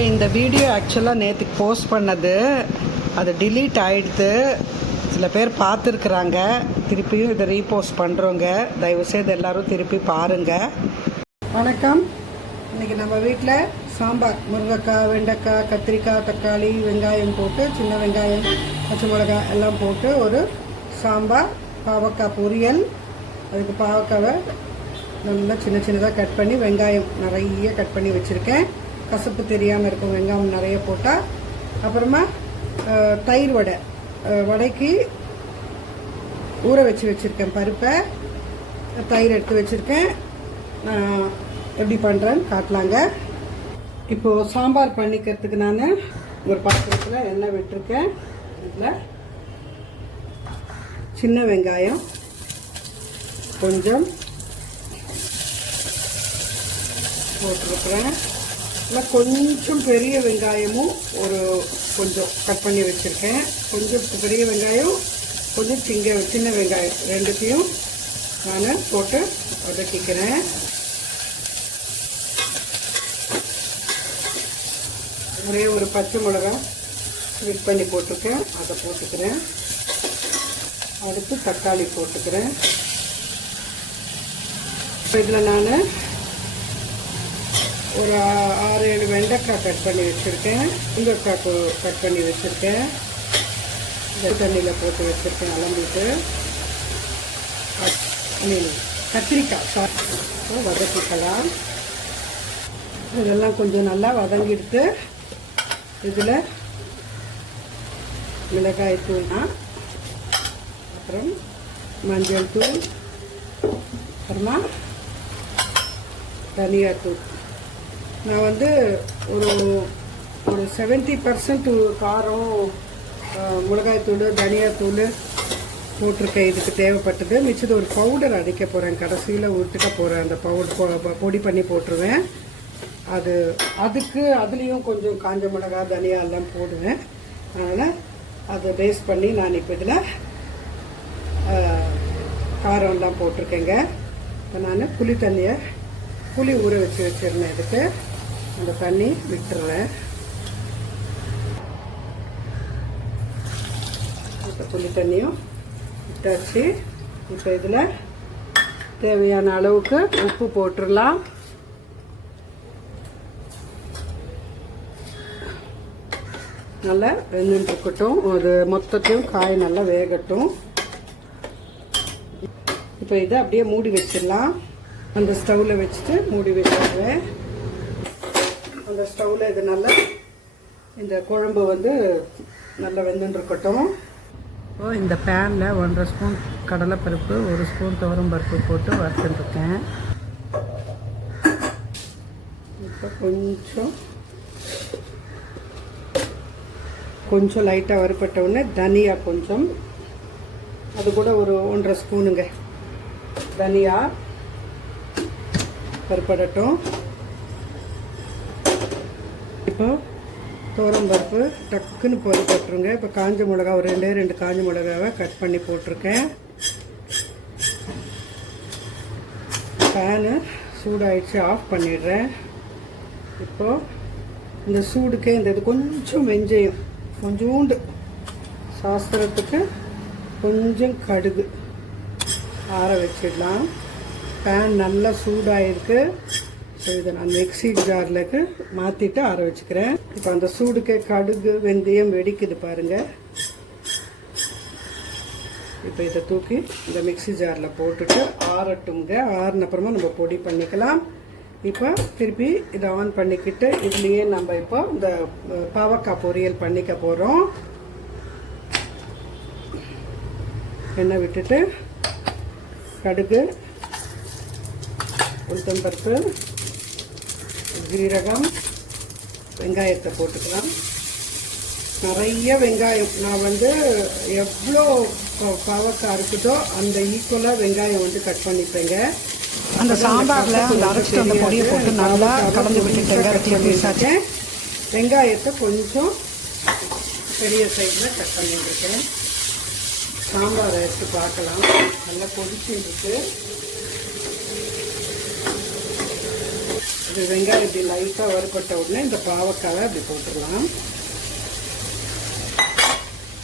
இந்த வீடியோ ஆக்சுவலாக நேற்றுக்கு போஸ்ட் பண்ணது அது டிலீட் ஆகிடுது. சில பேர் பார்த்துருக்குறாங்க. திருப்பியும் இதை ரீபோஸ்ட் பண்ணுறோங்க. தயவுசெய்து எல்லோரும் திருப்பி பாருங்கள். வணக்கம். இன்றைக்கி நம்ம வீட்டில் சாம்பார் முருங்கைக்காய், வெண்டைக்காய், கத்திரிக்காய், தக்காளி, வெங்காயம் போட்டு, சின்ன வெங்காயம், பச்சை மிளகாய் எல்லாம் போட்டு ஒரு சாம்பார். பாவக்காய் பொரியல். அதுக்கு பாவக்காவை நல்லா சின்ன சின்னதாக கட் பண்ணி, வெங்காயம் நிறைய கட் பண்ணி வச்சுருக்கேன். கசப்பு தெரியாமல் இருக்கும் வெங்காயம் நிறைய போட்டால். அப்புறமா தயிர் வடை. வடைக்கு ஊற வச்சுருக்கேன் பருப்பை. தயிர் எடுத்து வச்சுருக்கேன். எப்படி பண்ணுறேன்னு காட்டலாங்க. இப்போது சாம்பார் பண்ணிக்கிறதுக்கு நான் ஒரு பாத்திரத்தில் எண்ணெய் விட்டுருக்கேன். இதில் சின்ன வெங்காயம் கொஞ்சம் போட்டிருக்கிறேன். இல்லை கொஞ்சம் பெரிய வெங்காயமும் கொஞ்சம் கட் பண்ணி வச்சுருக்கேன். கொஞ்சம் பெரிய வெங்காயம், கொஞ்சம் சின்ன வெங்காயம் ரெண்டுத்தையும் நான் போட்டு வதக்கிக்கிறேன். ஒரே ஒரு பச்சை மிளகா மிக்ஸ் பண்ணி போட்டிருக்கேன், அதை போட்டுக்கிறேன். அடுத்து தக்காளி போட்டுக்கிறேன். இதில் நான் ஒரு 6-7 வெண்டைக்காய் கட் பண்ணி வச்சுருக்கேன். முருங்கைக்காய் கட் பண்ணி வச்சுருக்கேன். தண்ணியில் போட்டு வச்சுருக்கேன் அலம்பிட்டு. கத்திரிக்காய் வதக்கிக்கலாம். இதெல்லாம் கொஞ்சம் நல்லா வதங்கிடுத்து. இதில் மிளகாய் தூள்னா, அப்புறம் மஞ்சள் தூள், அப்புறமா தனியாத்தூள். நான் வந்து ஒரு 70% காரம், மிளகாய்த்தூள், தனியாத்தூள் போட்டிருக்கேன். இதுக்கு தேவைப்பட்டது. மிச்சது ஒரு பவுடர் அடிக்க போகிறேன். கடைசியில் விட்டுக்க போகிறேன். அந்த பவுடர் பொடி பண்ணி போட்டுருவேன். அதுலேயும் கொஞ்சம் காஞ்ச மிளகாய், தனியா எல்லாம் போடுவேன். அதனால் அதை பேஸ் பண்ணி நான் இப்போ இதில் காரம்லாம் போட்டிருக்கேங்க. இப்போ நான் புளி ஊற வச்சுருந்தேன். இதுக்கு அந்த தண்ணி விட்டுறேன். இப்போ புளி தண்ணியும் விட்டாச்சு. இப்போ இதில் தேவையான அளவுக்கு உப்பு போட்டுடலாம். நல்லா வெந்துட்டுருக்கட்டும். அது மொத்தத்தையும் காய் நல்லா வேகட்டும். இப்போ இதை அப்படியே மூடி வச்சிடலாம். அந்த ஸ்டவ்வில் வச்சுட்டு மூடி வச்சிடுவேன். அந்த ஸ்டவ்வில் இது நல்லா இந்த குழம்பு வந்து நல்லா வெந்துட்டுருக்கட்டும். இந்த பேனில் 1.5 ஸ்பூன் கடலைப்பருப்பு, 1 ஸ்பூன் துவரம் பருப்பு போட்டு வறுத்துட்டுருக்கேன். இப்போ கொஞ்சம் லைட்டாக வறுப்பட்ட உடனே தனியா கொஞ்சம், அது கூட ஒரு 1.5 ஸ்பூனுங்க தனியா பருப்படட்டும். இப்போ துவரம் பருப்பு டக்குன்னு போட்டுருங்க. இப்போ காஞ்ச மிளகா ஒரு 2 காஞ்ச மிளகாவை கட் பண்ணி போட்டிருக்கேன். பேனு சூடாயிடுச்சு, ஆஃப் பண்ணிடுறேன். இப்போது இந்த சூடுக்கே இது கொஞ்சம் வெந்தயம், கொஞ்சோண்டு சாஸ்திரத்துக்கு கொஞ்சம் கடுகு ஆற வச்சிடலாம். பேன் நல்லா சூடாயிருக்கு. ஸோ இதை நான் மிக்ஸி ஜார்லுக்கு மாற்றிட்டு ஆற வச்சுக்கிறேன். இப்போ அந்த சூடுக்கே கடுகு, வெந்தயம் வெடிக்குது பாருங்கள். இப்போ இதை தூக்கி இந்த மிக்ஸி ஜாரில் போட்டுட்டு ஆறட்டுங்க. ஆறின அப்புறமா நம்ம பொடி பண்ணிக்கலாம். இப்போ திருப்பி இதை ஆன் பண்ணிக்கிட்டு இதுலேயே நம்ம இப்போ இந்த பாவக்காய் பொரியல் பண்ணிக்க போகிறோம். எண்ணெய் விட்டுட்டு கடுகு, உளுத்தம்பருப்பு, ஜீரகம், வெங்காயத்தை போட்டுக்கலாம். நிறைய வெங்காயம். நான் வந்து எவ்வளோ பாவக்காய் இருக்குதோ அந்த ஈக்குவலாக வெங்காயம் வந்து கட் பண்ணிப்பேங்க. அந்த சாம்பாரில் அந்த அரைச்சிட்டு அந்த பொடியை போட்டு நல்லா கலந்து விட்டுட்டேங்க. வெங்காயத்தை கொஞ்சம் பெரிய சைடில் கட் பண்ணிட்டுருக்கேன். சாம்பாரை எடுத்து பார்க்கலாம். நல்லா கொதிச்சுருக்கு. இது வெங்காயம் இப்படி லைட்டாக வறுபட்ட உடனே இந்த பாவக்காவை அப்படி போட்டுடலாம்.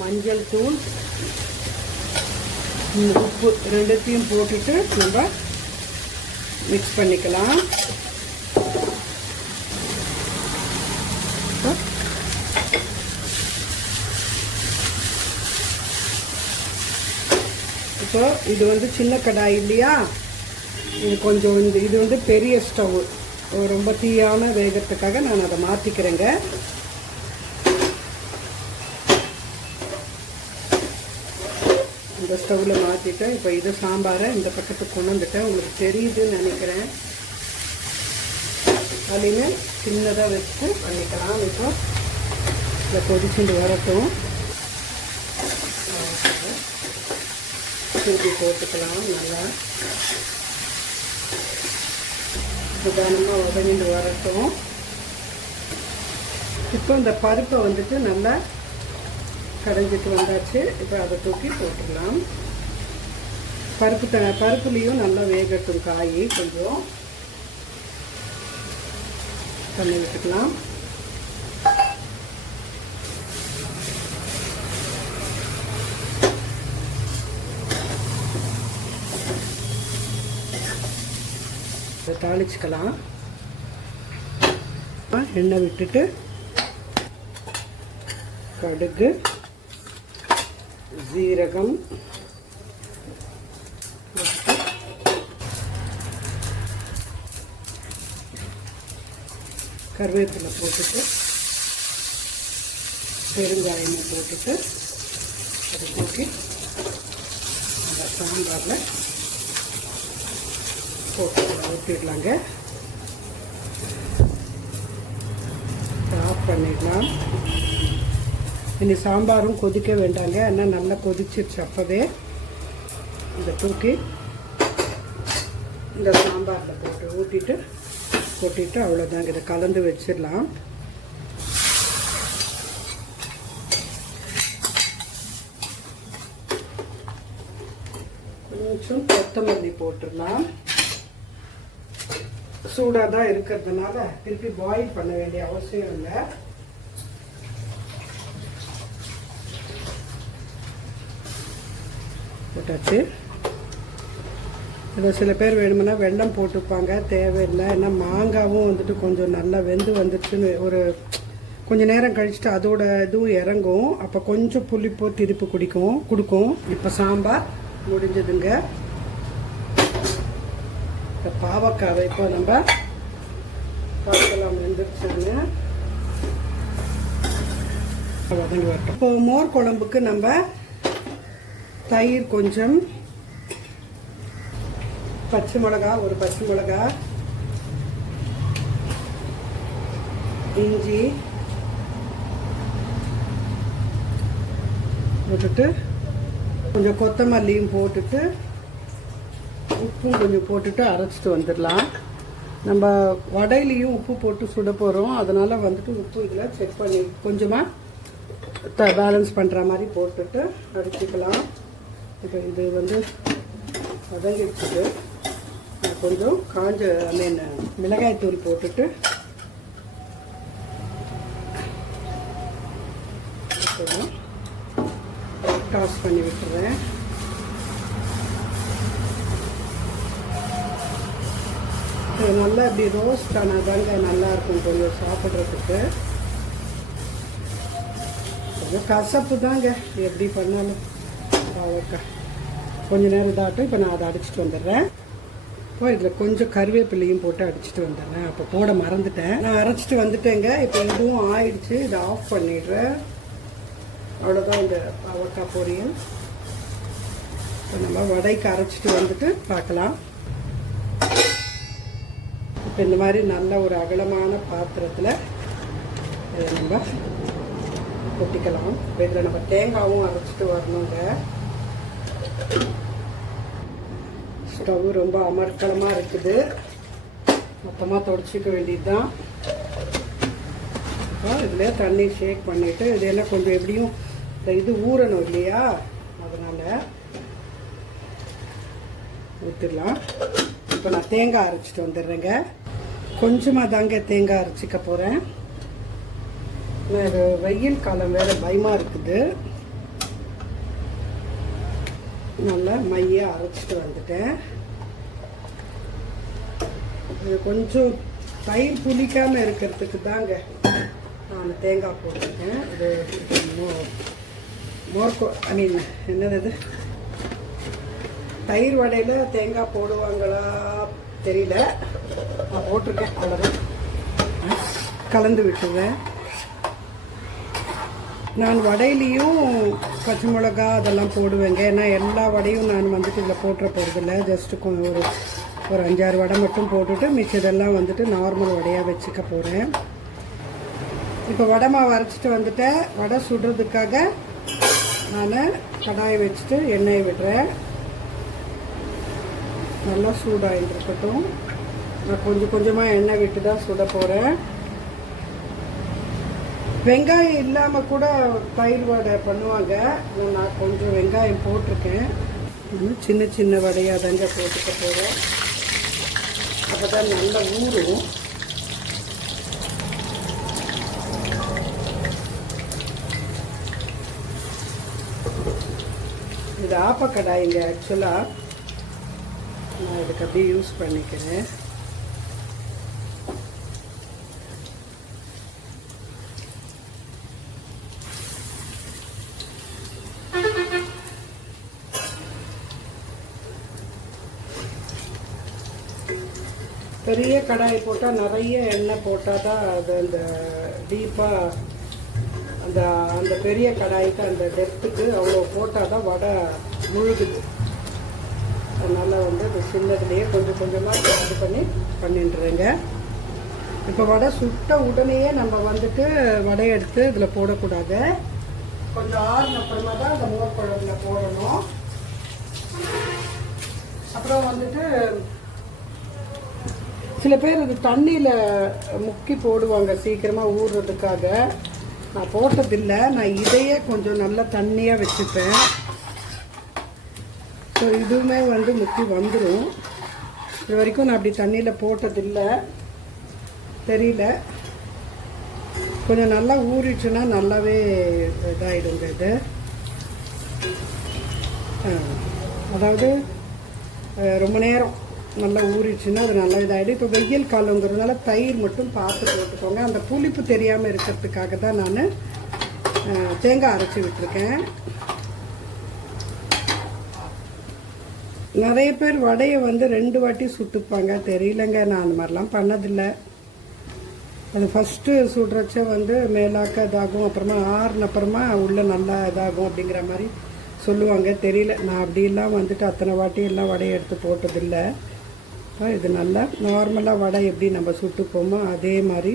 மஞ்சள் தூள், உப்பு ரெண்டுத்தையும் போட்டுட்டு நம்ம மிக்ஸ் பண்ணிக்கலாம். இப்போ இது வந்து சின்ன கடாய் இல்லையா, இது கொஞ்சம் இது வந்து பெரிய ஸ்டவ், ரொம்ப தீயான வேகத்துக்காக நான் அதை மாற்றிக்கிறேங்க. இந்த ஸ்டவ்வில் மாற்றிட்டேன். இப்போ இது சாம்பாரை இந்த பக்கத்துக்கு கொண்டு வந்துட்டேன். உங்களுக்கு தெரியுதுன்னு நினைக்கிறேன். அதுலேயுமே சின்னதாக வச்சு பண்ணிக்கலாம். இப்போ இதை கொதிச்சுட்டு வரட்டும். தூக்கி போட்டுக்கலாம். நல்லா நிதானமாக உதவிட்டு வரட்டும். இப்போ இந்த பருப்பை வந்துட்டு நல்லா கடைஞ்சிட்டு வந்தாச்சு. இப்போ அதை தூக்கி போட்டுக்கலாம். பருப்புலேயும் நல்லா வேகட்டும். காய் கொஞ்சம் தண்ணி விட்டுக்கலாம். இதை தாளிச்சுக்கலாம். எண்ணெய் விட்டுட்டு கடுகு, ஜீரகம், கருவேப்பிலை போட்டுட்டு பெருங்காயமும் போட்டுட்டு அதை தூக்கி அந்த சாம்பாரில் போட்டு ஊற்றிடலாங்க. ஆஃப் பண்ணிடலாம். இனி சாம்பாரும் கொதிக்க வேண்டாங்க, ஏன்னா நல்லா கொதிச்சிருச்சு. அப்போவே இந்த தூக்கி இந்த சாம்பாரில் போட்டு கொட்டிட்டு அவ்வளோதாங்க. இதை கலந்து வச்சிடலாம். கொஞ்சம் கொத்தமல்லி போட்டுடலாம். சூடாக தான் இருக்கிறதுனால திருப்பி பாயில் பண்ண வேண்டிய அவசியம் இல்லை. போட்டாச்சு. இதில் சில பேர் வேணுமுன்னா வெல்லம் போட்டுப்பாங்க, தேவையில்லை. ஏன்னா மாங்காவும் வந்துட்டு கொஞ்சம் நல்லா வெந்து வந்துச்சுன்னு ஒரு கொஞ்சம் நேரம் கழிச்சுட்டு அதோட இதுவும் இறங்கும். அப்போ கொஞ்சம் புளிப்போ திருப்பி கொடுக்கும். இப்போ சாம்பார் முடிஞ்சதுங்க. இந்த பாவக்காவை இப்போ நம்ம பார்க்கலாம் வெந்துருச்சாங்க. வதங்கி வரட்டும். இப்போ மோர் குழம்புக்கு நம்ம தயிர் கொஞ்சம், பச்சை மிளகா, ஒரு பச்சை மிளகா, இஞ்சி போட்டுட்டு கொஞ்சம் கொத்தமல்லியும் போட்டுட்டு உப்பும் கொஞ்சம் போட்டுட்டு அரைச்சிட்டு வந்துடலாம். நம்ம வடையிலையும் உப்பு போட்டு சுட போகிறோம். அதனால் வந்துட்டு உப்பு இதில் செக் பண்ணி கொஞ்சமாக பேலன்ஸ் பண்ணுற மாதிரி போட்டுட்டு அடிச்சுக்கலாம். இப்போ இது வந்து வதங்கிடுச்சுட்டு கொஞ்சம் மிளகாய் தூள் போட்டுட்டு டாஸ் பண்ணி விட்டுறேன். நல்லா இப்படி ரோஸ்ட் ஆனாதாங்க நல்லாயிருக்கும் கொஞ்சம் சாப்பிட்றதுக்கு. கொஞ்சம் கசப்பு தாங்க எப்படி பண்ணாலும். அவ்வளோக்கா கொஞ்சம் நேரம் இதாகட்டும். இப்போ நான் அதை அடிச்சுட்டு வந்துடுறேன். இப்போ இதில் கொஞ்சம் கருவேப்பிலையும் போட்டு அடிச்சுட்டு வந்துடுறேன். அப்போ போட மறந்துட்டேன். நான் அரைச்சிட்டு வந்துட்டேங்க. இப்போ இதுவும் ஆயிடுச்சு. இதை ஆஃப் பண்ணிடுறேன். அவ்வளோதான் இந்த பாவக்காய் பொரியல். இப்போ நம்ம வடைக்கு அரைச்சிட்டு வந்துட்டு பார்க்கலாம். இப்போ இந்த மாதிரி நல்ல ஒரு அகலமான பாத்திரத்தில் இதை நம்ம கொட்டிக்கலாம். இப்போ இதில் நம்ம தேங்காயும் அரைச்சிட்டு வரணுங்க. ஸ்டவ் ரொம்ப அமர்க்கலமாக இருக்குது. மொத்தமாக தொடச்சிக்க வேண்டியது தான். இப்போ இதில் தண்ணி ஷேக் பண்ணிவிட்டு இதெல்லாம் கொஞ்சம் எப்படியும் இது ஊறணும் இல்லையா, அதனால் ஊற்றிடலாம். இப்போ நான் தேங்காய் அரைச்சிட்டு வந்துடுறேங்க. கொஞ்சமாக தாங்க தேங்காய் அரைச்சிக்க போகிறேன். வெயில் காலம் வேறு பயமாக இருக்குது. நல்லா மைய அரைச்சிட்டு வந்துட்டேன். இது கொஞ்சம் தயிர் புளிக்காமல் இருக்கிறதுக்கு தாங்க நான் தேங்காய் போட்டிருக்கேன். இது என்னது இது தயிர் வடையில் தேங்காய் போடுவாங்களா தெரியல, நான் போட்டிருக்கேன். அவ்வளோதான், கலந்து விட்டுருவேன். நான் வடையிலையும் பச்சை மிளகா அதெல்லாம் போடுவேங்க. ஏன்னா எல்லா வடையும் நான் வந்துட்டு இதில் போட்டுற போகிறதில்ல. ஜஸ்ட்டு ஒரு 5-6 வடை மட்டும் போட்டுட்டு மிச்சதெல்லாம் வந்துட்டு நார்மல் வடையாக வச்சுக்க போகிறேன். இப்போ வடை மாவு அரைச்சிட்டு வந்துட்டேன். வடை சுடுறதுக்காக நான் கடாயை வச்சுட்டு எண்ணெயை விடுறேன். நல்லா சூடாகிட்டு இருக்கட்டும். நான் கொஞ்சம் கொஞ்சமாக எண்ணெய் விட்டு தான் சுட போகிறேன். வெங்காயம் இல்லாமல் கூட தயிர் வடை பண்ணுவாங்க. நான் கொஞ்சம் வெங்காயம் போட்டிருக்கேன். சின்ன சின்ன வடையாக தாங்க போட்டுக்க போகிறேன். அப்போ தான் நல்லா ஊறும். இது ஆப்பக்கடாய்ங்க. ஆக்சுவலாக நான் இதுக்கு அப்படியே யூஸ் பண்ணிக்கிறேன். பெரிய கடாய் போட்டால் நிறைய எண்ணெய் போட்டால் தான் அது அந்த டீப்பாக அந்த அந்த பெரிய கடாய்க்கு அந்த டெப்த்துக்கு அவ்வளோ போட்டால் தான் வடை முழுகுது. அதனால் வந்து அந்த சின்னதுலேயே கொஞ்சம் கொஞ்சமாக இது பண்ணிட்டுருங்க. இப்போ வடை சுட்ட உடனேயே நம்ம வந்துட்டு வடை எடுத்து இதில் போடக்கூடாது. கொஞ்சம் ஆறுன அப்புறமா தான் அந்த மோர் குழம்புல போடணும். அப்புறம் வந்துட்டு சில பேர் அது தண்ணியில் முக்கி போடுவாங்க சீக்கிரமாக ஊறுறதுக்காக. நான் போட்டதில்லை. நான் இதையே கொஞ்சம் நல்லா தண்ணியாக வச்சுப்பேன். ஸோ இதுவுமே வந்து முக்கி வந்துடும். இது வரைக்கும் நான் அப்படி தண்ணியில் போட்டதில்லை, தெரியல. கொஞ்சம் நல்லா ஊறிச்சுன்னா நல்லாவே இதாகிடுங்க. இது அதாவது ரொம்ப நேரம் நல்லா ஊறிச்சுன்னா அது நல்லா இதாகிடும். இப்போ வெயில் காலங்கிறதுனால தயிர் மட்டும் பார்த்து போட்டுக்கோங்க. அந்த புளிப்பு தெரியாமல் இருக்கிறதுக்காக தான் நான் தேங்காய் அரைச்சி விட்டுருக்கேன். நிறைய பேர் வடையை வந்து 2 வாட்டி சுட்டுப்பாங்க. தெரியலங்க, நான் அந்த மாதிரிலாம் பண்ணதில்லை. அது ஃபஸ்ட்டு சுடுறச்ச வந்து மேலாக்க இதாகும், அப்புறமா ஆறுன அப்புறமா உள்ளே நல்லா இதாகும் அப்படிங்கிற மாதிரி சொல்லுவாங்க. தெரியல, நான் அப்படிலாம் வந்துட்டு அத்தனை வாட்டி எல்லாம் வடையை எடுத்து போட்டதில்லை. இது நல்லா நார்மலாக வடை எப்படி நம்ம சுட்டுப்போமோ அதே மாதிரி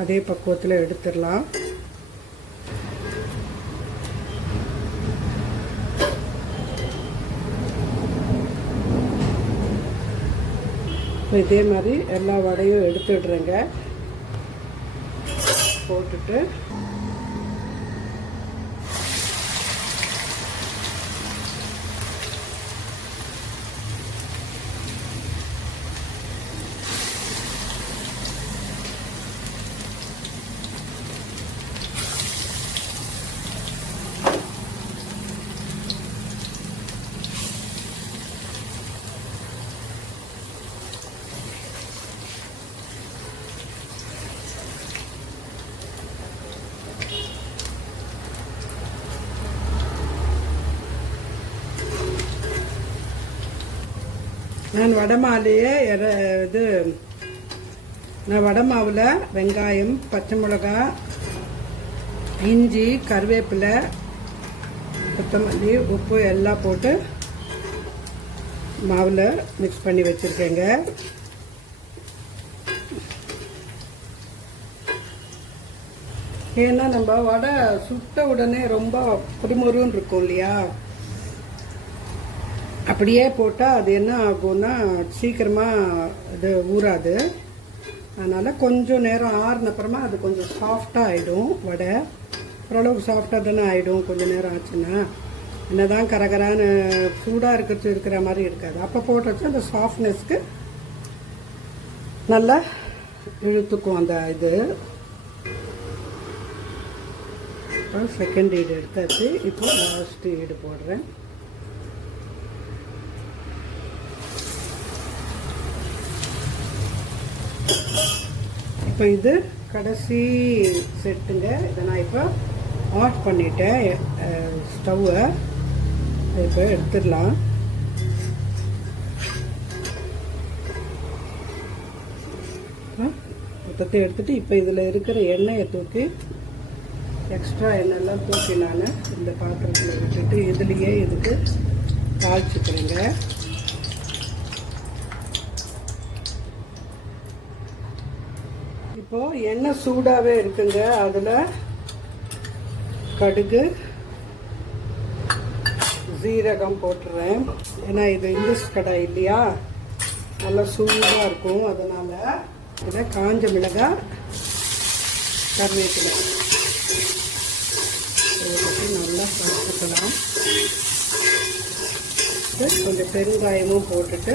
அதே பக்குவத்தில் எடுத்துடலாம். இதே மாதிரி எல்லா வடையும் எடுத்துடுறேங்க. போட்டுட்டு நான் வடை மாவில் வெங்காயம், பச்சை மிளகா, இஞ்சி, கருவேப்பிலை, கொத்தமல்லி, உப்பு எல்லாம் போட்டு மாவில் மிக்ஸ் பண்ணி வச்சுருக்கேங்க. ஏன்னா நம்ம வடை சுட்ட உடனே ரொம்ப பொறுமுறுன்னு இருக்கும் இல்லையா, அப்படியே போட்டால் அது என்ன ஆகும்னா சீக்கிரமாக இது ஊறாது. அதனால் கொஞ்சம் நேரம் ஆறுன அப்புறமா அது கொஞ்சம் சாஃப்டாக ஆகிடும். வடை ஓரளவுக்கு சாஃப்டாக தானே ஆகிடும். கொஞ்சம் நேரம் ஆச்சுன்னா என்ன தான் கரகரான்னு சூடாக இருக்கிற மாதிரி இருக்காது. அப்போ போட்டுச்சு அந்த சாஃப்ட்னஸ்க்கு நல்லா இழுத்துக்கும் அந்த இது. இப்போ செகண்ட் ஈடு எடுத்தாச்சு. இப்போ லாஸ்ட் ஈடு போடுறேன். இப்போ இது கடைசி செட்டுங்க. இதை நான் இப்போ ஆஃப் பண்ணிட்டேன் ஸ்டவ்வை. இப்போ எடுத்துடலாம். மொத்தத்தை எடுத்துட்டு இப்போ இதில் இருக்கிற எண்ணெயை தூக்கி, எக்ஸ்ட்ரா எண்ணெய்லாம் தூக்கி நான் இந்த பாத்திரத்தில் விட்டுட்டு இதுலேயே இதுக்கு தாளிச்சுக்கிறேங்க. இப்போது எண்ணெய் சூடாகவே இருக்குங்க. அதில் கடுகு, ஜீரகம் போட்டுறேன். ஏன்னா இது இந்துஸ் கடாய் இல்லையா, நல்லா சூடாக இருக்கும். அதனால் இதில் காஞ்ச மிளகாய், கருவேப்பிலை நல்லா வறுத்துக்கலாம். கொஞ்சம் பெருங்காயமும் போட்டுட்டு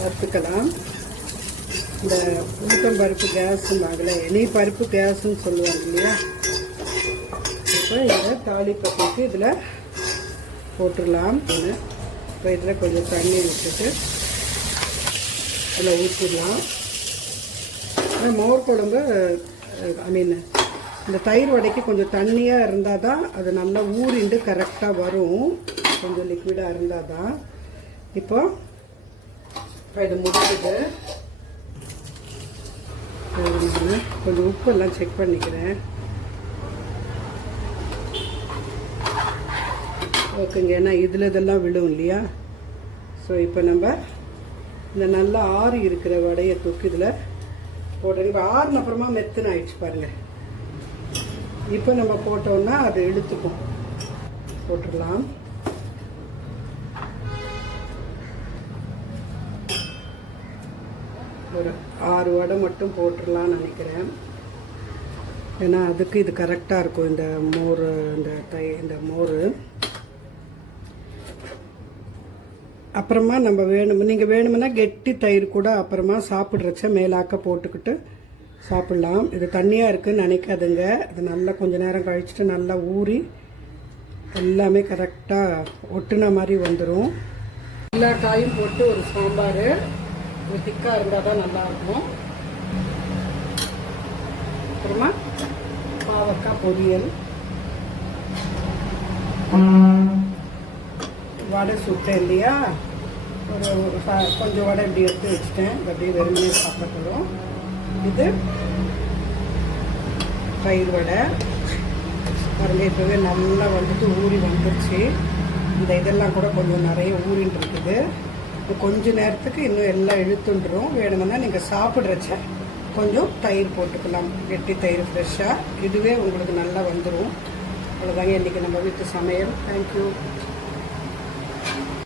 வறுத்துக்கலாம். இந்த உளுத்தம் பருப்பு கேஸுன்னாங்களே, எனி பருப்பு கேஸுன்னு சொல்லுவாங்க இல்லையா. இப்போ இதை தாளிப்பை போட்டு இதில் போட்டுடலாம். இப்போ இதில் கொஞ்சம் தண்ணி விட்டுட்டு அதில் ஊற்றிடலாம். மோர் குழம்பு இந்த தயிர் வடைக்கு கொஞ்சம் தண்ணியாக இருந்தால் தான் அது நல்லா ஊறிண்டு கரெக்டாக வரும். கொஞ்சம் லிக்விடாக இருந்தால் தான். இப்போ இது முடிச்சுட்டு நான் கொஞ்சம் உப்பெல்லாம் செக் பண்ணிக்கிறேன். ஓகேங்க, ஏன்னா இதில் இதெல்லாம் விழும் இல்லையா. ஸோ இப்போ நம்ம இந்த நல்லா ஆறி இருக்கிற வடையை தூக்கி இதில் போடுறேன். இப்போ ஆறுன அப்புறமா மெத்துன்னு ஆயிடுச்சு பாருங்கள். இப்போ நம்ம போட்டோம்னா அது இழுத்துக்கும். போட்டுடலாம். ஒரு 6 வடை மட்டும் போட்டுடலான்னு நினைக்கிறேன். ஏன்னா அதுக்கு இது கரெக்டாக இருக்கும். இந்த மோர், இந்த மோர் அப்புறமா நம்ம நீங்கள் வேணுமுன்னா கெட்டி தயிர் கூட அப்புறமா சாப்பிட்றச்ச மேலாக்க போட்டுக்கிட்டு சாப்பிட்லாம். இது தண்ணியாக இருக்குதுன்னு நினைக்காதுங்க. இது நல்லா கொஞ்சம் நேரம் கழிச்சுட்டு நல்லா ஊறி எல்லாமே கரெக்டாக ஒட்டுன மாதிரி வந்துடும். எல்லா காயும் போட்டு ஒரு சாம்பார் திக்காக இருந்தால் தான் நல்லாயிருக்கும். அப்புறமா பாவக்காய் பொரியல், வடை சுட்டேன் இல்லையா, ஒரு கொஞ்சம் வடை இப்படி எடுத்து வச்சுட்டேன். அப்படியே வெறுமையே சாப்பிட்டுறோம். இது தயிர் வடை பாருங்க. இப்போவே நல்லா வந்துட்டு ஊறி வந்துருச்சு. இந்த இதெல்லாம் கூட கொஞ்சம் நிறைய ஊறின்னு இருக்குது. இப்போ கொஞ்சம் நேரத்துக்கு இன்னும் எல்லாம் இழுத்துண்டுரும். வேணுமென்னா நீங்கள் சாப்பிட்றச்ச கொஞ்சம் தயிர் போட்டுக்கலாம், கெட்டி தயிர் ஃப்ரெஷ்ஷாக. இதுவே உங்களுக்கு நல்லா வந்துடும். அவ்வளோதாங்க இன்றைக்கி நம்ம வீட்டு சமையல். தேங்க்யூ.